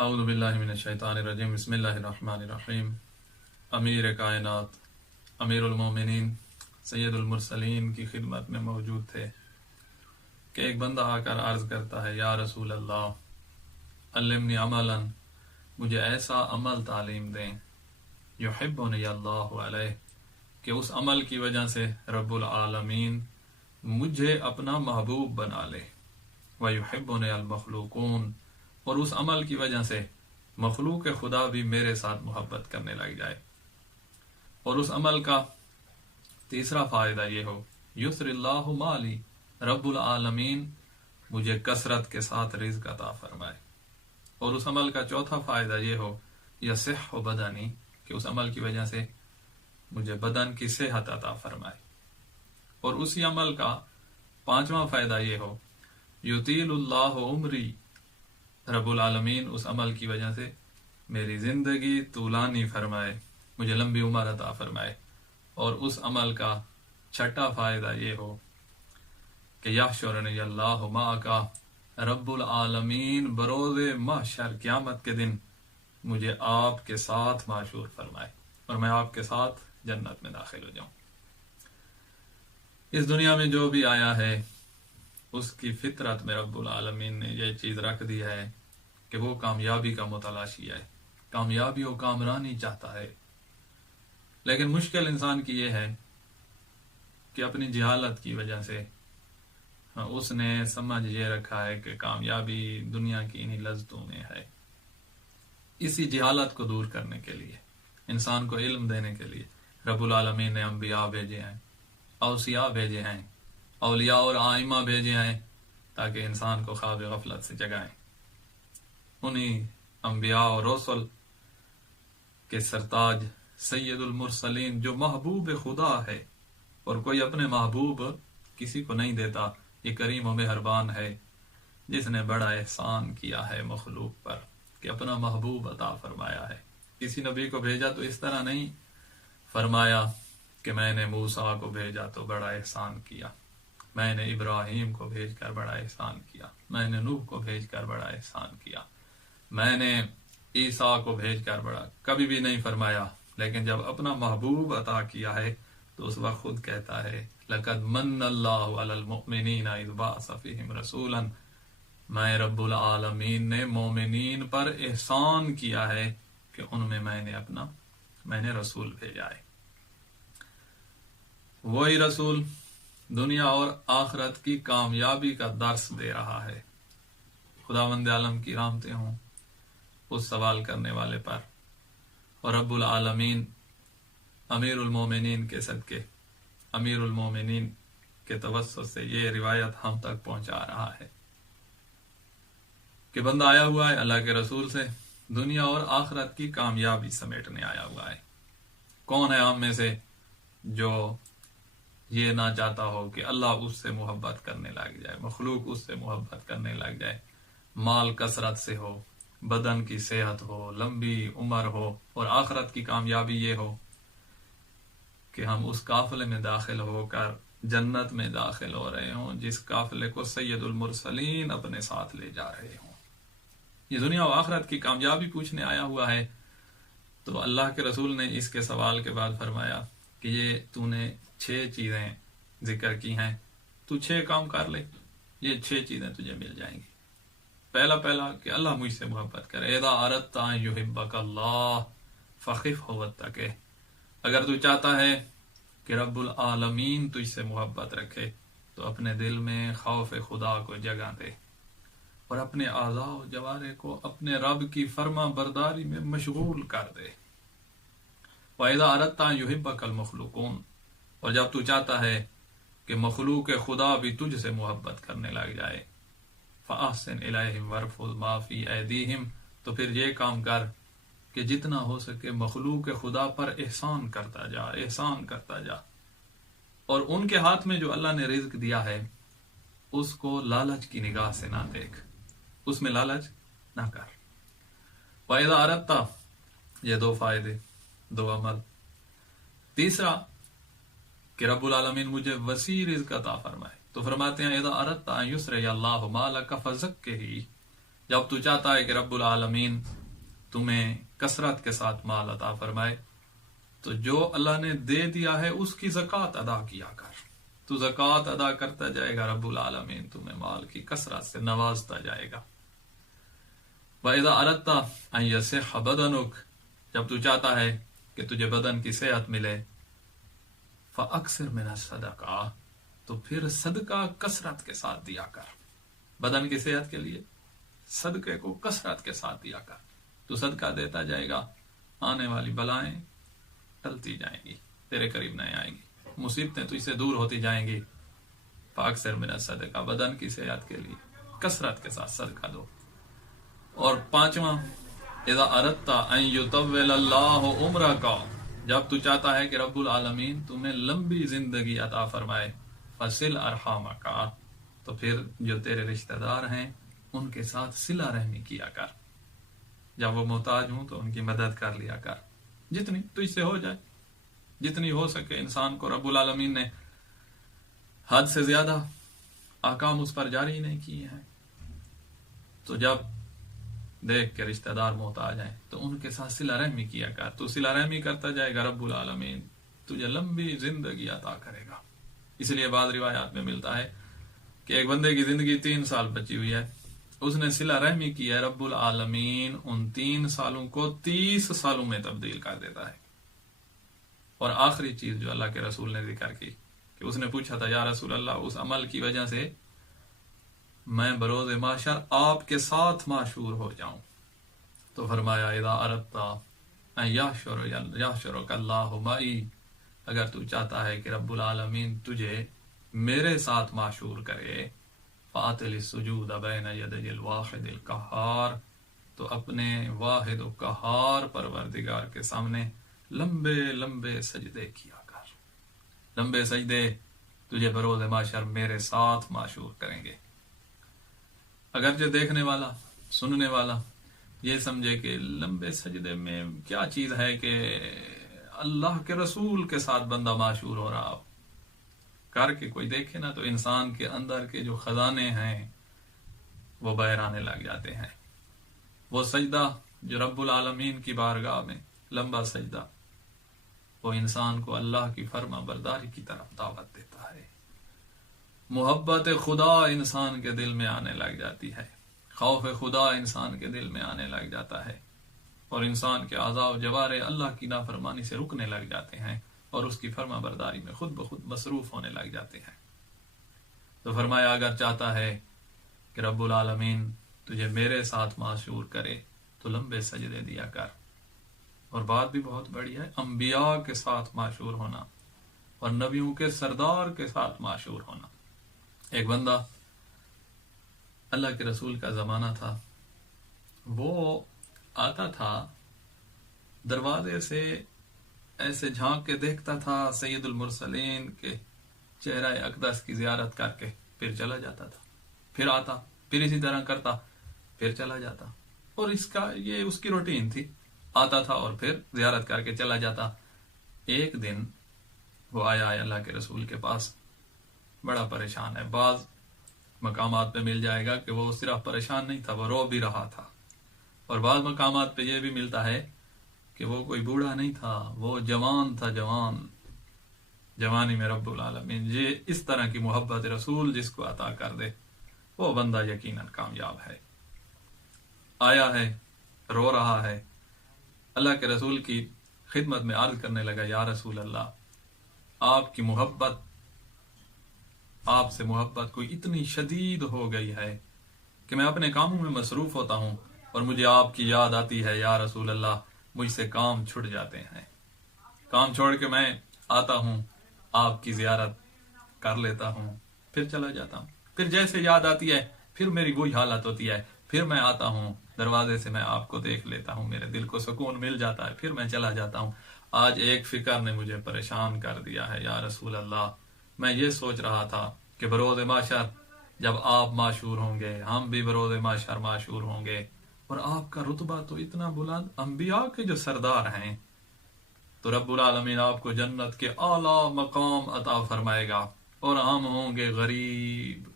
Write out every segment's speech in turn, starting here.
اعوذ باللہ من الشیطان الرجیم بسم اللہ الرحمن الرحیم۔ امیر کائنات امیر المومنین سید المرسلین کی خدمت میں موجود تھے کہ ایک بندہ آ کر عرض کرتا ہے، یا رسول اللہ علمنی عملا، مجھے ایسا عمل تعلیم دیں یحبنی اللہ علیہ کہ اس عمل کی وجہ سے رب العالمین مجھے اپنا محبوب بنا لے، ویحبنی المخلوقون، اور اس عمل کی وجہ سے مخلوق خدا بھی میرے ساتھ محبت کرنے لگ جائے۔ اور اس عمل کا تیسرا فائدہ یہ ہو، یسر اللہ مالی، رب العالمین مجھے کثرت کے ساتھ رزق عطا فرمائے۔ اور اس عمل کا چوتھا فائدہ یہ ہو، یصح بدنی، کہ اس عمل کی وجہ سے مجھے بدن کی صحت عطا فرمائے۔ اور اسی عمل کا پانچواں فائدہ یہ ہو، یطیل اللہ عمری، رب العالمین اس عمل کی وجہ سے میری زندگی طولانی فرمائے، مجھے لمبی عمر عطا فرمائے۔ اور اس عمل کا چھٹا فائدہ یہ ہو کہ یحشرنی اللہ معک، رب العالمین بروز محشر قیامت کے دن مجھے آپ کے ساتھ معشور فرمائے اور میں آپ کے ساتھ جنت میں داخل ہو جاؤں۔ اس دنیا میں جو بھی آیا ہے اس کی فطرت میں رب العالمین نے یہ چیز رکھ دی ہے کہ وہ کامیابی کا متلاشی ہے، کامیابی و کامرانی چاہتا ہے۔ لیکن مشکل انسان کی یہ ہے کہ اپنی جہالت کی وجہ سے اس نے سمجھ یہ رکھا ہے کہ کامیابی دنیا کی انہی لذتوں میں ہے۔ اسی جہالت کو دور کرنے کے لیے، انسان کو علم دینے کے لیے رب العالمین نے انبیاء بھیجے ہیں، اوصیاء بھیجے ہیں، اولیاء اور آئمہ بھیجے ہیں تاکہ انسان کو خواب غفلت سے جگائیں۔ انہی انبیاء اور رسل کے سرتاج سید المرسلین جو محبوب خدا ہے، اور کوئی اپنے محبوب کسی کو نہیں دیتا، یہ کریم و مہربان ہے جس نے بڑا احسان کیا ہے مخلوق پر کہ اپنا محبوب عطا فرمایا ہے۔ کسی نبی کو بھیجا تو اس طرح نہیں فرمایا کہ میں نے موسیٰ کو بھیجا تو بڑا احسان کیا، میں نے ابراہیم کو بھیج کر بڑا احسان کیا، میں نے نوح کو بھیج کر بڑا احسان کیا، میں نے عیسیٰ کو بھیج کر بڑا، کبھی بھی نہیں فرمایا۔ لیکن جب اپنا محبوب عطا کیا ہے تو اس وقت خود کہتا ہے، لَقَدْ مَنَّ اللَّهُ عَلَى الْمُؤْمِنِينَ إِذْ بَعَثَ فِيهِمْ رَسُولًا، میں رب العالمین نے مومنین پر احسان کیا ہے کہ ان میں میں نے رسول بھیجا ہے۔ وہی رسول دنیا اور آخرت کی کامیابی کا درس دے رہا ہے۔ خداوند عالم کی رحمتیں ہوں اس سوال کرنے والے پر، اور رب العالمین امیر المومنین کے صدقے، امیر المومنین کے توسط سے یہ روایت ہم تک پہنچا رہا ہے کہ بندہ آیا ہوا ہے اللہ کے رسول سے، دنیا اور آخرت کی کامیابی سمیٹنے آیا ہوا ہے۔ کون ہے ہم میں سے جو یہ نہ چاہتا ہو کہ اللہ اس سے محبت کرنے لگ جائے، مخلوق اس سے محبت کرنے لگ جائے، مال کثرت سے ہو، بدن کی صحت ہو، لمبی عمر ہو، اور آخرت کی کامیابی یہ ہو کہ ہم اس قافلے میں داخل ہو کر جنت میں داخل ہو رہے ہوں جس قافلے کو سید المرسلین اپنے ساتھ لے جا رہے ہوں۔ یہ دنیا و آخرت کی کامیابی پوچھنے آیا ہوا ہے، تو اللہ کے رسول نے اس کے سوال کے بعد فرمایا کہ یہ تو نے 6 چیزیں ذکر کی ہیں، تو 6 کام کر لے، یہ 6 چیزیں تجھے مل جائیں گی۔ پہلا کہ اللہ مجھ سے محبت کرے، اذا اردت ان یحبک اللہ فخفہ واتقہ، اگر تو چاہتا ہے کہ رب العالمین تجھ سے محبت رکھے تو اپنے دل میں خوف خدا کو جگہ دے اور اپنے اعضاء و جوارح کو اپنے رب کی فرما برداری میں مشغول کر دے۔ وَإِذَا أَرَدْتَ أَن يُحِبَّكَ الْمَخْلُوقُونَ، اور جب تو چاہتا ہے کہ مخلوق خدا بھی تجھ سے محبت کرنے لگ جائے، فَأَحْسِنْ إِلَيْهِمْ وَارْفُضْ مَا فِي أَيْدِيهِمْ، تو پھر یہ کام کر کہ جتنا ہو سکے مخلوق خدا پر احسان کرتا جا، احسان کرتا جا، اور ان کے ہاتھ میں جو اللہ نے رزق دیا ہے اس کو لالچ کی نگاہ سے نہ دیکھ، اس میں لالچ نہ کر۔ وَإِذَا أَرَدْتَ، یہ 2 فائدے، 2 عمل۔ تیسرا کہ رب العالمین مجھے وسیع رزق عطا فرمائے، تو فرماتے ہیں اذا اردت ان یسر اللہ مالک فزکہ، جب تو چاہتا ہے کہ رب العالمین تمہیں کثرت کے ساتھ مال عطا فرمائے تو جو اللہ نے دے دیا ہے اس کی زکوٰۃ ادا کیا کر. تو زکوٰۃ ادا کرتا جائے گا رب العالمین تمہیں مال کی کثرت سے نوازتا جائے گا. وَإِذَا أَرَدْتَ أَن يَصِحَّ بَدَنُكَ جب تو چاہتا ہے کہ تجھے بدن کی صحت ملے فَأَكْثِرْ مِنَ الصَّدَقَةِ تو پھر صدقہ کثرت کے ساتھ دیا کر. بدن کی صحت کے لیے صدقے کو کثرت کے ساتھ دیا کر. تو صدقہ دیتا جائے گا آنے والی بلائیں ٹلتی جائیں گی, تیرے قریب نہیں آئیں گی, مصیبتیں تجھ سے دور ہوتی جائیں گی. فاکثر من الصدقہ بدن کی صحت کے لیے کثرت کے ساتھ صدقہ دو. اور پانچواں اذا اردت ان یطول اللہ عمرک جب تو چاہتا ہے کہ رب العالمین تمہیں لمبی زندگی عطا فرمائے فصل ارحامک تو پھر جو تیرے رشتہ دار ہیں ان کے ساتھ صلہ رحمی کیا کر. جب وہ محتاج ہوں تو ان کی مدد کر لیا کر جتنی تجھ سے ہو جائے, جتنی ہو سکے. انسان کو رب العالمین نے حد سے زیادہ احکام اس پر جاری نہیں کیے ہیں, تو جب دیکھ کے رشتہ دار محتاج ہیں تو ان کے ساتھ صلہ رحمی کیا کر. تو صلہ رحمی کرتا جائے گا رب العالمین تجھے لمبی زندگی عطا کرے گا. اس لیے بعض روایات میں ملتا ہے کہ ایک بندے کی زندگی 3 سال بچی ہوئی ہے, اس نے صلہ رحمی کی ہے, رب العالمین ان 3 سالوں کو 30 سالوں میں تبدیل کر دیتا ہے. اور آخری چیز جو اللہ کے رسول نے ذکر کی کہ اس نے پوچھا تھا یا رسول اللہ اس عمل کی وجہ سے میں بروز محشر آپ کے ساتھ معشور ہو جاؤں, تو فرمایا اذا اردت ان یحشرک اللہ معی اگر تو چاہتا ہے کہ رب العالمین تجھے میرے ساتھ معشور کرے فاطل السجود بین یدی الواحد القہار تو اپنے واحد و قہار پروردگار کے سامنے لمبے لمبے سجدے کیا کر. لمبے سجدے تجھے بروز محشر میرے ساتھ معشور کریں گے. اگرچہ دیکھنے والا سننے والا یہ سمجھے کہ لمبے سجدے میں کیا چیز ہے کہ اللہ کے رسول کے ساتھ بندہ معشور ہو رہا, کر کے کوئی دیکھے نا تو انسان کے اندر کے جو خزانے ہیں وہ باہر آنے لگ جاتے ہیں. وہ سجدہ جو رب العالمین کی بارگاہ میں لمبا سجدہ وہ انسان کو اللہ کی فرما برداری کی طرف دعوت دیتا ہے. محبت خدا انسان کے دل میں آنے لگ جاتی ہے, خوف خدا انسان کے دل میں آنے لگ جاتا ہے, اور انسان کے اعضاء و جوارح اللہ کی نافرمانی سے رکنے لگ جاتے ہیں اور اس کی فرما برداری میں خود بخود مصروف ہونے لگ جاتے ہیں. تو فرمایا اگر چاہتا ہے کہ رب العالمین تجھے میرے ساتھ معشور کرے تو لمبے سجدے دیا کر. اور بات بھی بہت بڑی ہے, انبیاء کے ساتھ معشور ہونا اور نبیوں کے سردار کے ساتھ معشور ہونا. ایک بندہ اللہ کے رسول کا زمانہ تھا, وہ آتا تھا دروازے سے ایسے جھانک کے دیکھتا تھا سید المرسلین کے چہرہ اقدس کی زیارت کر کے پھر چلا جاتا تھا, پھر آتا پھر اسی طرح کرتا پھر چلا جاتا, اور یہ اس کی روٹین تھی, آتا تھا اور پھر زیارت کر کے چلا جاتا. ایک دن وہ آیا اللہ کے رسول کے پاس, بڑا پریشان ہے. بعض مقامات پہ مل جائے گا کہ وہ صرف پریشان نہیں تھا, وہ رو بھی رہا تھا, اور بعض مقامات پہ یہ بھی ملتا ہے کہ وہ کوئی بوڑھا نہیں تھا, وہ جوان تھا. جوانی میں رب العالمین یہ اس طرح کی محبت رسول جس کو عطا کر دے وہ بندہ یقیناً کامیاب ہے. آیا ہے, رو رہا ہے, اللہ کے رسول کی خدمت میں عرض کرنے لگا یا رسول اللہ آپ کی محبت, آپ سے محبت کوئی اتنی شدید ہو گئی ہے کہ میں اپنے کاموں میں مصروف ہوتا ہوں اور مجھے آپ کی یاد آتی ہے یا رسول اللہ, مجھ سے کام چھٹ جاتے ہیں, کام چھوڑ کے میں آتا ہوں آپ کی زیارت کر لیتا ہوں پھر چلا جاتا ہوں, پھر جیسے یاد آتی ہے پھر میری وہی حالت ہوتی ہے, پھر میں آتا ہوں دروازے سے میں آپ کو دیکھ لیتا ہوں, میرے دل کو سکون مل جاتا ہے, پھر میں چلا جاتا ہوں. آج ایک فکر نے مجھے پریشان کر دیا ہے یا رسول اللہ, میں یہ سوچ رہا تھا کہ بروز محشر جب آپ معشور ہوں گے ہم بھی بروز محشر معشور ہوں گے, اور آپ کا رتبہ تو اتنا بلند, انبیاء کے جو سردار ہیں, تو رب العالمین آپ کو جنت کے اعلیٰ مقام عطا فرمائے گا اور ہم ہوں گے غریب,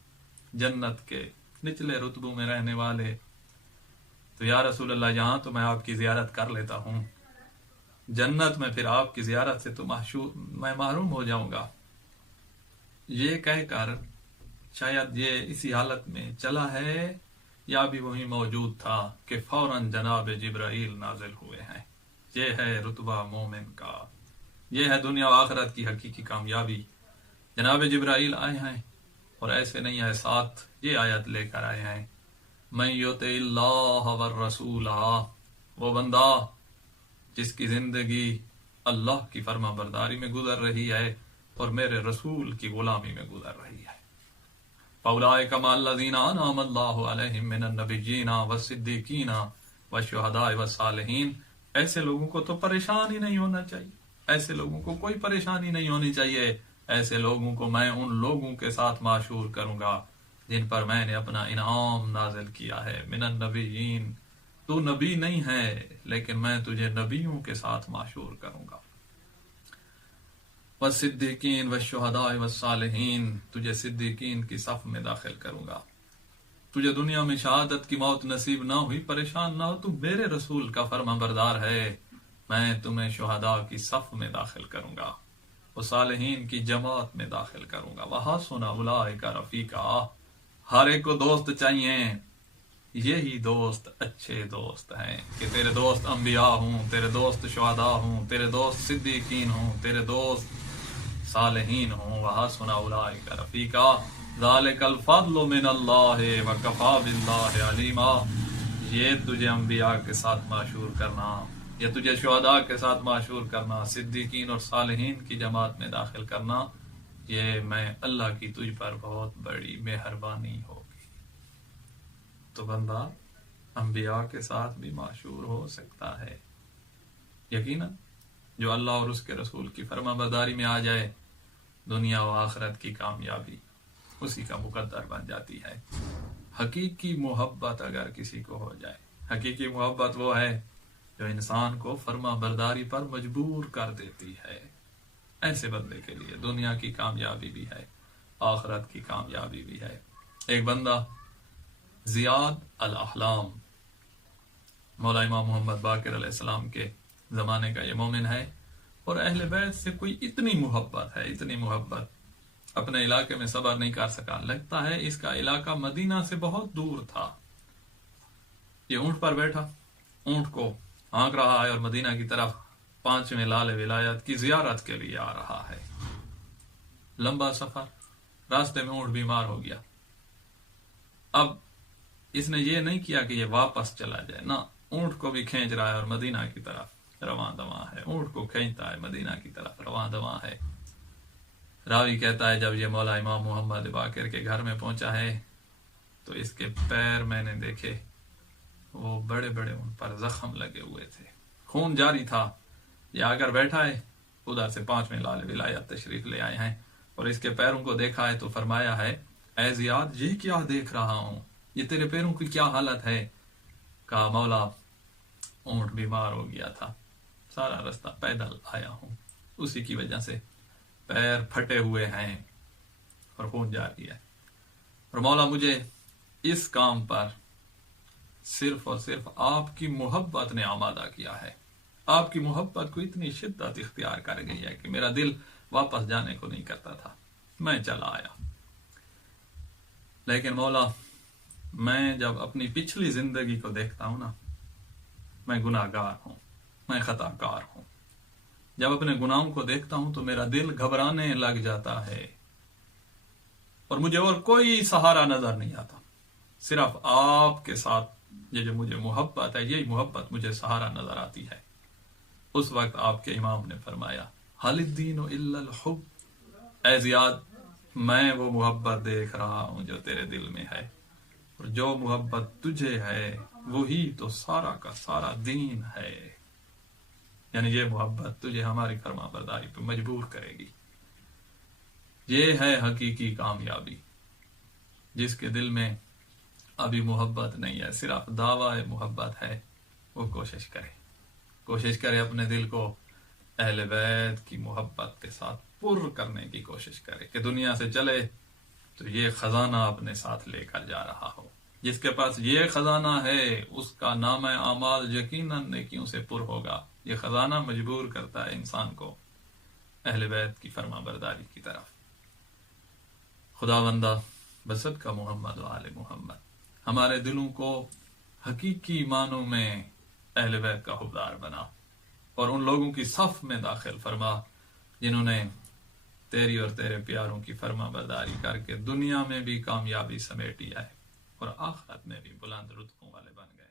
جنت کے نچلے رتبوں میں رہنے والے, تو یا رسول اللہ یہاں تو میں آپ کی زیارت کر لیتا ہوں، جنت میں پھر آپ کی زیارت سے تو میں محروم ہو جاؤں گا۔ یہ کہہ کر شاید یہ اسی حالت میں چلا ہے یا بھی وہی موجود تھا کہ فوراً جناب جبرائیل نازل ہوئے ہیں۔ یہ ہے رتبہ مومن کا، یہ ہے دنیا و آخرت کی حقیقی کامیابی۔ جناب جبرائیل آئے ہیں اور ایسے نہیں ہے، ساتھ یہ آیت لے کر آئے ہیں، من یطع اللہ والرسول، وہ بندہ جس کی زندگی اللہ کی فرما برداری میں گزر رہی ہے اور میرے رسول کی غلامی میں گزر رہی ہے۔ فَأُولَٰئِكَ مَعَ الَّذِينَ أَنْعَمَ اللَّهُ عَلَيْهِم مِّنَ النَّبِيِّينَ وَالصِّدِّيقِينَ وَالشُّهَدَاءِ وَالصَّالِحِينَ۔ ایسے لوگوں کو تو پریشان ہی نہیں ہونا چاہیے، ایسے لوگوں کو کوئی پریشانی نہیں ہونی چاہیے۔ ایسے لوگوں کو میں ان لوگوں کے ساتھ معشور کروں گا جن پر میں نے اپنا انعام نازل کیا ہے۔ من النبیین، تو نبی نہیں ہے لیکن میں تجھے نبیوں کے ساتھ معشور کروں گا۔ والصدیقین والشہداء والصالحین، تجھے صدیقین کی صف میں داخل کروں گا۔ تجھے دنیا میں شہادت کی موت نصیب نہ ہوئی، پریشان نہ ہو، تو میرے رسول کا فرما بردار ہے، میں تمہیں شہداء کی صف میں داخل کروں گا، وہ صالحین کی جماعت میں داخل کروں گا۔ وحسن اولئک رفیقا، ہر ایک کو دوست چاہیے، یہی دوست اچھے دوست ہیں کہ تیرے دوست انبیاء ہوں، تیرے دوست شہداء ہوں، تیرے دوست صدیقین ہوں، تیرے دوست صالحین ہوں۔ وحسن اولئک رفیقا، ذالک الفضل من اللہ وکفی باللہ علیما، یہ تجھے انبیاء کے ساتھ معشور کرنا، یہ تجھے شہداء کے ساتھ معشور کرنا، صدیقین اور صالحین کی جماعت میں داخل کرنا، یہ میں اللہ کی تجھ پر بہت بڑی مہربانی ہوگی۔ تو بندہ انبیاء کے ساتھ بھی معشور ہو سکتا ہے، یقیناً جو اللہ اور اس کے رسول کی فرما برداری میں آ جائے، دنیا و آخرت کی کامیابی اسی کا مقدر بن جاتی ہے۔ حقیقی محبت اگر کسی کو ہو جائے، حقیقی محبت وہ ہے جو انسان کو فرما برداری پر مجبور کر دیتی ہے، ایسے بندے کے لیے دنیا کی کامیابی بھی ہے، آخرت کی کامیابی بھی ہے۔ ایک بندہ زیاد الاحلام، مولا امام محمد باقر علیہ السلام کے زمانے کا یہ مومن ہے، اور اہل بیت سے کوئی اتنی محبت ہے، اتنی محبت، اپنے علاقے میں صبر نہیں کر سکا، لگتا ہے اس کا علاقہ مدینہ سے بہت دور تھا۔ یہ اونٹ پر بیٹھا، اونٹ کو ہانک رہا ہے اور مدینہ کی طرف 5ویں لال ولایت کی زیارت کے لیے آ رہا ہے۔ لمبا سفر، راستے میں اونٹ بیمار ہو گیا۔ اب اس نے یہ نہیں کیا کہ یہ واپس چلا جائے، نہ، اونٹ کو بھی کھینچ رہا ہے اور مدینہ کی طرف رواں دواں ہے، اونٹ کو کھینچتا ہے، مدینہ کی طرف رواں دواں ہے۔ راوی کہتا ہے جب یہ مولا امام محمد باقر کے گھر میں پہنچا ہے تو اس کے پیر میں نے دیکھے، وہ بڑے بڑے ان پر زخم لگے ہوئے تھے، خون جاری تھا۔ یہ آ کر بیٹھا ہے، ادھر سے 5ویں لال ولایت تشریف لے آئے ہیں، اور اس کے پیروں کو دیکھا ہے تو فرمایا ہے، اے زیاد یہ کیا دیکھ رہا ہوں، یہ تیرے پیروں کی کیا حالت ہے؟ کہا مولا اونٹ بیمار ہو گیا تھا، سارا رستہ پیدل آیا ہوں، اسی کی وجہ سے پیر پھٹے ہوئے ہیں اور خون جاری ہے، اور مولا مجھے اس کام پر صرف اور صرف آپ کی محبت نے آمادہ کیا ہے، آپ کی محبت کو اتنی شدت اختیار کر گئی ہے کہ میرا دل واپس جانے کو نہیں کرتا تھا، میں چلا آیا۔ لیکن مولا میں جب اپنی پچھلی زندگی کو دیکھتا ہوں نا، میں گناہ گار ہوں، میں خطا کار ہوں، جب اپنے گناہوں کو دیکھتا ہوں تو میرا دل گھبرانے لگ جاتا ہے، اور مجھے اور کوئی سہارا نظر نہیں آتا، صرف آپ کے ساتھ یہ جو مجھے محبت ہے، یہی محبت مجھے سہارا نظر آتی ہے۔ اس وقت آپ کے امام نے فرمایا، حل الدین الا الحب، اے زیاد میں وہ محبت دیکھ رہا ہوں جو تیرے دل میں ہے، اور جو محبت تجھے ہے وہی تو سارا کا سارا دین ہے، یعنی یہ محبت تجھے ہماری فرما برداری پہ مجبور کرے گی۔ یہ ہے حقیقی کامیابی۔ جس کے دل میں ابھی محبت نہیں ہے، صرف دعوی محبت ہے، وہ کوشش کرے اپنے دل کو اہل بیت کی محبت کے ساتھ پر کرنے کی کوشش کرے کہ دنیا سے چلے تو یہ خزانہ اپنے ساتھ لے کر جا رہا ہو، جس کے پاس یہ خزانہ ہے اس کا نام اعمال یقیناً نیکیوں سے پر ہوگا. یہ خزانہ مجبور کرتا ہے انسان کو اہل بیت کی فرما برداری کی طرف. خدا بندہ بسط کا محمد و آل محمد ہمارے دلوں کو حقیقی معنوں میں اہل بیت کا حبدار بنا اور ان لوگوں کی صف میں داخل فرما جنہوں نے تیری اور تیرے پیاروں کی فرما برداری کر کے دنیا میں بھی کامیابی سمیٹی ہے اور آخرت میں بھی بلند رتبوں والے بن گئے.